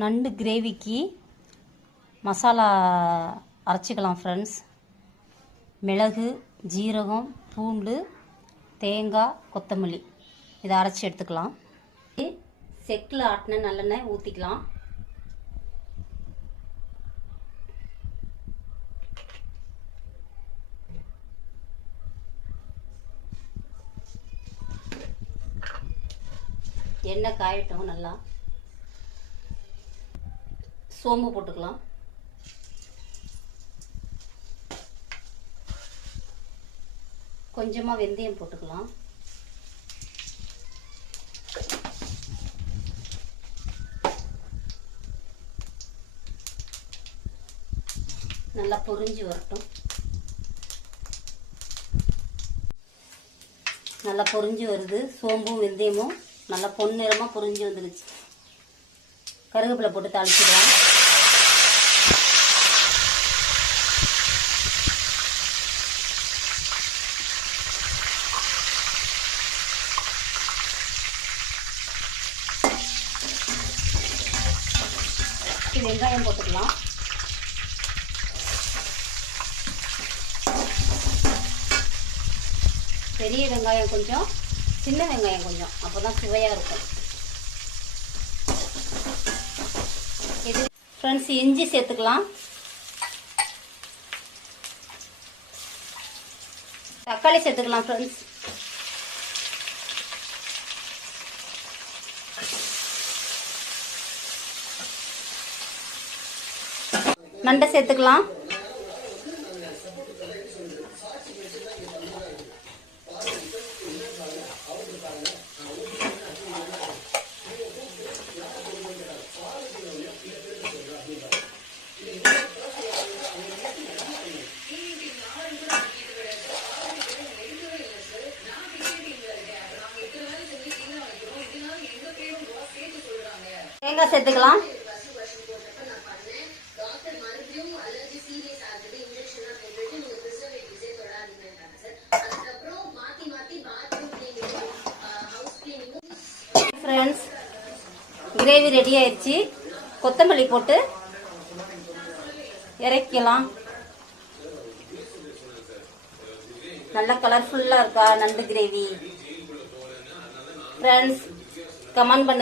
நண்டு கிரேவிக்கு மசாலா அரைச்சிக்கலாம் ஃப்ரெண்ட்ஸ். மிளகு, ஜீரகம், பூண்டு, தேங்காய், கொத்தமல்லி இதை அரைச்சி எடுத்துக்கலாம். செக்கில் ஆட்டின நல்லெண்ணெய் ஊற்றிக்கலாம். எண்ணெய் காயட்டும். நல்லா சோம்பு போட்டுக்கலாம். கொஞ்சமாக வெந்தயம் போட்டுக்கலாம். நல்லா பொரிஞ்சு வரட்டும். நல்லா பொரிஞ்சு வருது. சோம்பும் வெந்தயமும் நல்லா பொன்னிறமாக பொரிஞ்சு வந்துடுச்சு. கருவேப்பிலை போட்டு தாளிச்சிடலாம். வெங்காயம் போட்டுக்கலாம். பெரிய வெங்காயம் கொஞ்சம், சின்ன வெங்காயம் கொஞ்சம், அப்போதான் சுவையாக இருக்கும். இது ஃப்ரெண்ட்ஸ் இஞ்சி சேர்த்துக்கலாம். தக்காளி சேர்த்துக்கலாம் ஃப்ரெண்ட்ஸ். நண்டை சேர்த்துக்கலாம். தேங்காய் சேர்த்துக்கலாம். ஃப்ரெண்ட்ஸ் கிரேவி ரெடி ஆயிடுச்சு. கொத்தமல்லி போட்டு இறக்கலாம். நல்ல கலர்ஃபுல்லாக இருக்கா நண்டு கிரேவி. ஃப்ரெண்ட்ஸ் கமெண்ட் பண்ணு.